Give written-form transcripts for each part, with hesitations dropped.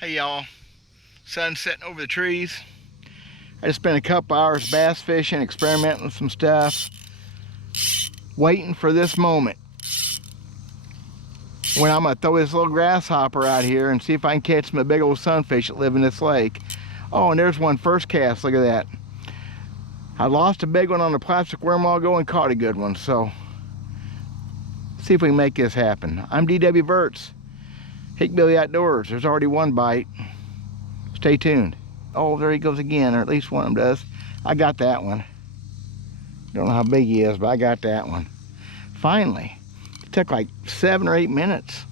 Hey y'all, sun's setting over the trees. I just spent a couple hours bass fishing, experimenting with some stuff, waiting for this moment when I'm gonna throw this little grasshopper out here and see if I can catch some big old sunfish that live in this lake. Oh, and there's one first cast, look at that. I lost a big one on the plastic worm while ago and caught a good one, so see if we can make this happen. I'm DW Verts, Hickbilly Outdoors. There's already one bite. Stay tuned. Oh, there he goes again, or at least one of them does. I got that one. Don't know how big he is, but I got that one. Finally. It took like 7 or 8 minutes.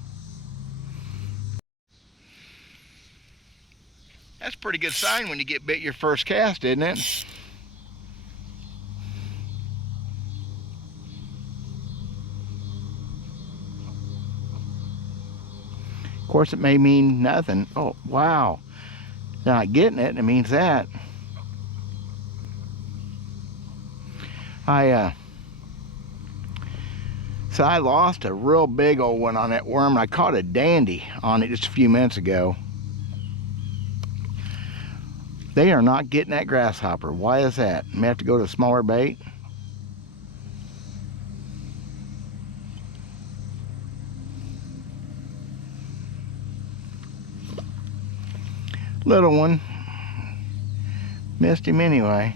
That's a pretty good sign when you get bit your first cast, isn't it? Of course, it may mean nothing. Oh, wow. They're not getting it, and it means that. So I lost a real big old one on that worm. I caught a dandy on it just a few minutes ago. They are not getting that grasshopper. Why is that? May have to go to smaller bait. Little one. Missed him anyway.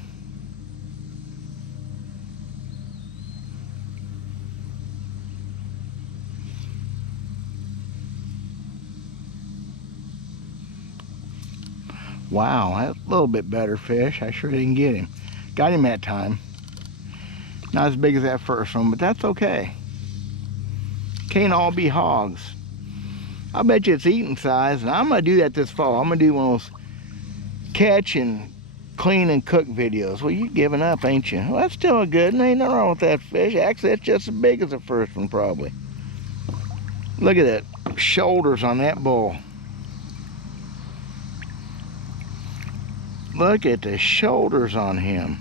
Wow, that's a little bit better fish. I sure didn't get him. Got him that time. Not as big as that first one, but that's okay. Can't all be hogs. I bet you it's eating size, and I'm gonna do that this fall. I'm gonna do one of those catch and clean and cook videos. Well, you giving up, ain't you? Well, that's still a good one. Ain't nothing wrong with that fish. Actually, it's just as big as the first one, probably. Look at that shoulders on that bull. Look at the shoulders on him.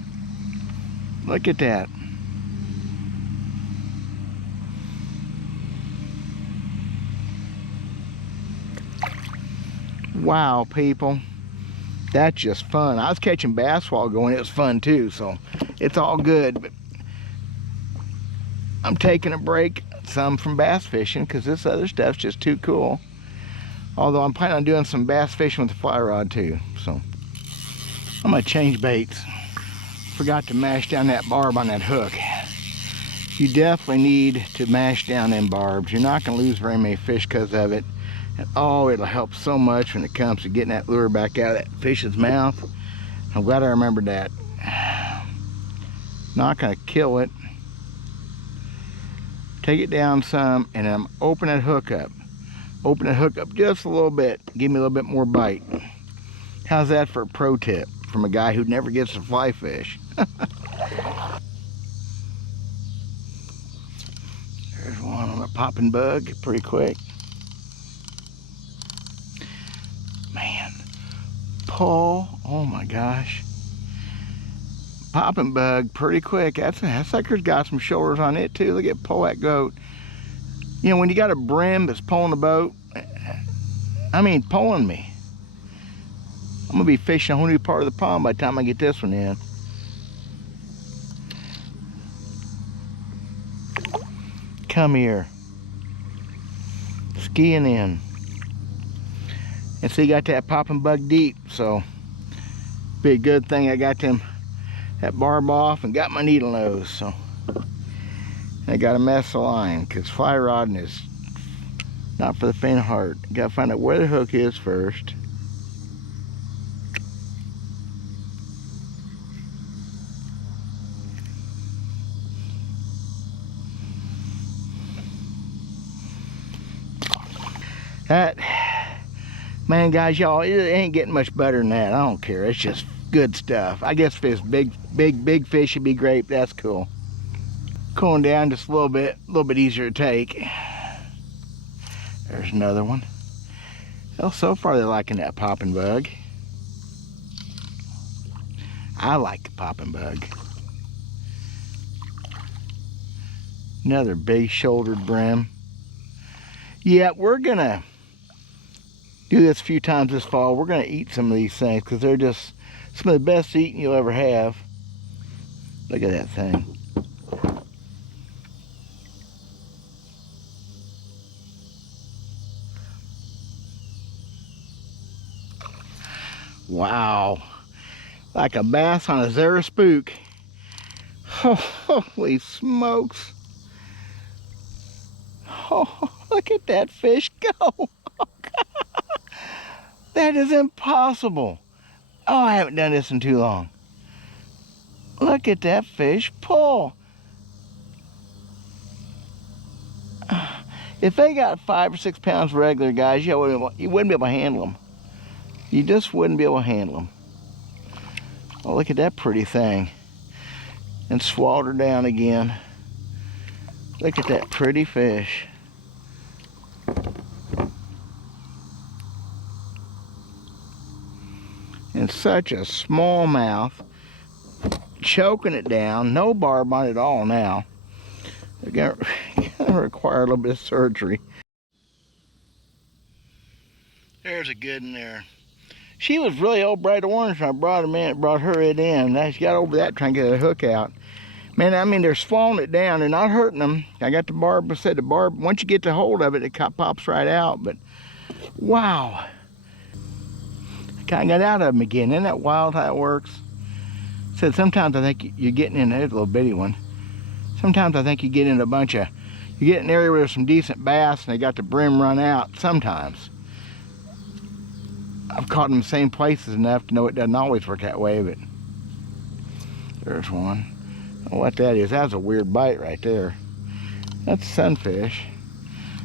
Look at that. Wow, people. That's just fun. I was catching bass while ago and it was fun too, so it's all good. But I'm taking a break some from bass fishing because this other stuff's just too cool. Although I'm planning on doing some bass fishing with the fly rod too, so I'm gonna change baits. Forgot to mash down that barb on that hook. You definitely need to mash down them barbs. You're not gonna lose very many fish because of it. And oh, it'll help so much when it comes to getting that lure back out of that fish's mouth. I'm glad I remembered that. Not gonna kill it. Take it down some, and I'm open that hook up. Open that hook up just a little bit. Give me a little bit more bite. How's that for a pro tip from a guy who never gets to fly fish? There's one on a popping bug, pretty quick. Man, pull, oh my gosh. Popping bug, pretty quick. That sucker's got some shoulders on it too. Look at pull that goat. You know, when you got a brim that's pulling the boat, I mean, pulling me. I'm gonna be fishing a whole new part of the pond by the time I get this one in. Come here. Skiing in. And see, got that popping bug deep, so be a good thing I got that barb off and got my needle nose. So I got a mess of line because fly rodding is not for the faint of heart. Got to find out where the hook is first. That, man, guys, y'all, it ain't getting much better than that. I don't care. It's just good stuff. I guess if it's big fish, it'd be great. That's cool. Cooling down just a little bit easier to take. There's another one. Well, so far they're liking that popping bug. I like the popping bug. Another big shouldered brim. Yeah, we're gonna do this a few times this fall. We're going to eat some of these things because they're just some of the best eating you'll ever have. Look at that thing. Wow. Like a bass on a Zara spook. Oh, holy smokes. Oh, look at that fish go. That is impossible. Oh, I haven't done this in too long. Look at that fish pull. If they got 5 or 6 pounds regular, guys, you wouldn't be able to handle them. You just wouldn't be able to handle them. Oh, look at that pretty thing. And swallowed her down again. Look at that pretty fish. And such a small mouth. Choking it down. No barb on it at all now. They're gonna require a little bit of surgery. There's a good one there. She was really old bright orange when I brought her it in. Now she got over that trying to get a hook out. Man, I mean, they're swallowing it down. They're not hurting them. I got the barb. I said the barb, once you get the hold of it, it pops right out. But wow. I kind of got out of them again. Isn't that wild how it works? Said sometimes I think you're getting in, there's a little bitty one. Sometimes I think you get in a bunch of, you get in an area where there's some decent bass and they got the brim run out sometimes. I've caught them in the same places enough to know it doesn't always work that way, but there's one. What that is, that's a weird bite right there. That's sunfish.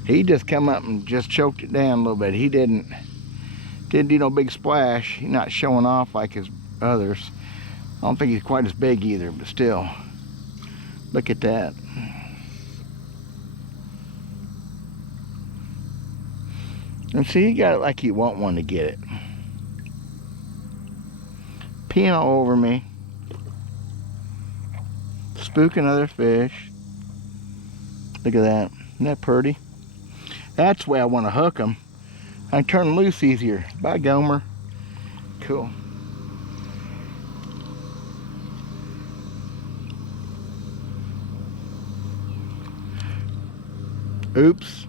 He just come up and just choked it down a little bit. He didn't do no big splash. He's not showing off like his others. I don't think he's quite as big either, but still. Look at that. And see, he got it like you want one to get it. Peeing all over me. Spooking other fish. Look at that. Isn't that pretty? That's the way I want to hook them. I can turn them loose easier. Bye, Gomer. Cool. Oops.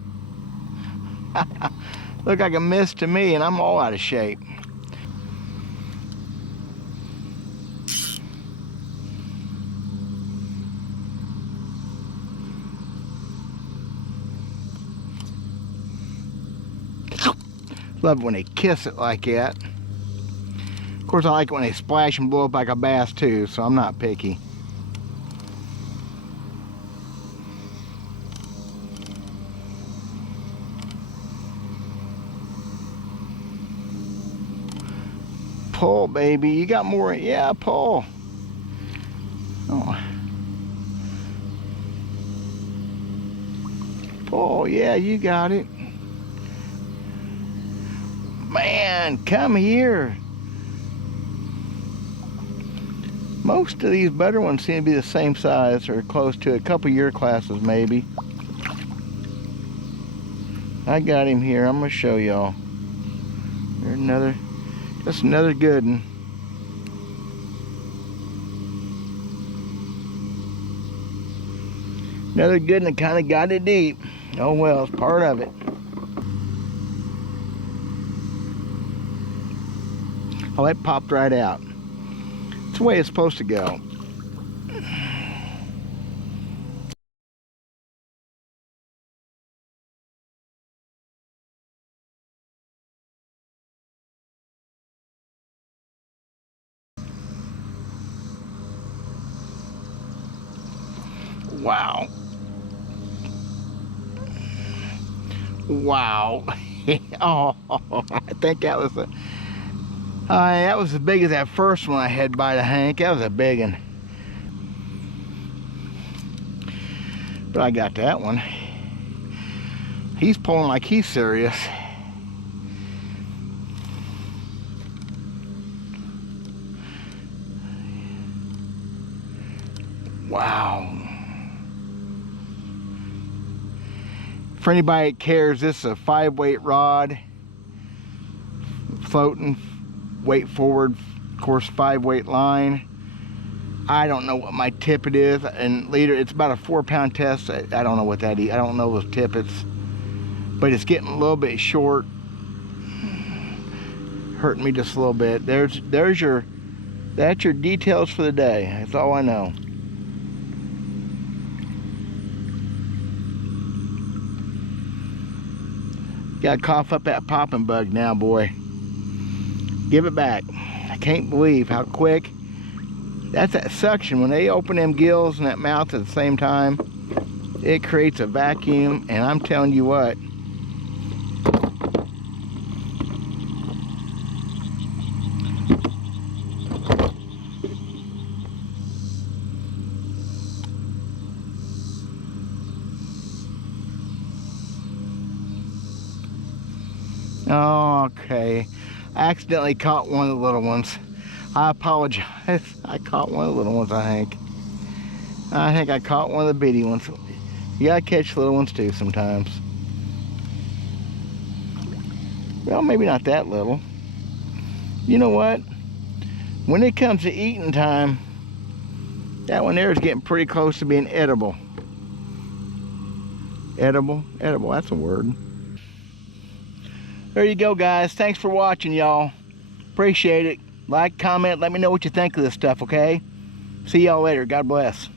Look like a miss to me, and I'm all out of shape. Love it when they kiss it like that. Of course, I like it when they splash and blow up like a bass too, so I'm not picky. Pull, baby. You got more? Yeah, pull. Oh. Pull, yeah, you got it. Man, come here. Most of these better ones seem to be the same size or close to a couple year classes maybe. I got him here. I'm going to show y'all. There's another, just another good one. Another good one that kind of got it deep. Oh well, it's part of it. Oh, it popped right out. It's the way it's supposed to go. Wow. Wow. Oh, I think that was a... that was as big as that first one I had by the Hank. That was a big one. But I got that one. He's pulling like he's serious. Wow. For anybody that cares, this is a 5-weight rod. floating, weight forward, of course 5-weight line. I don't know what my tippet is, and leader, it's about a 4-pound test. I don't know what that is. I don't know those tippets, but it's getting a little bit short, hurting me just a little bit. That's your details for the day. That's all I know. Gotta cough up that popping bug now, boy. Give it back. I can't believe how quick. That's that suction. When they open them gills and that mouth at the same time, it creates a vacuum, and I'm telling you what. Okay, I accidentally caught one of the little ones. I apologize. I caught one of the little ones, I think. I caught one of the bitty ones. You gotta catch little ones too sometimes. Well, maybe not that little. You know what? When it comes to eating time, that one there is getting pretty close to being edible. Edible, that's a word. There you go, guys. Thanks for watching, y'all. Appreciate it. Like, comment, let me know what you think of this stuff, okay? See y'all later. God bless.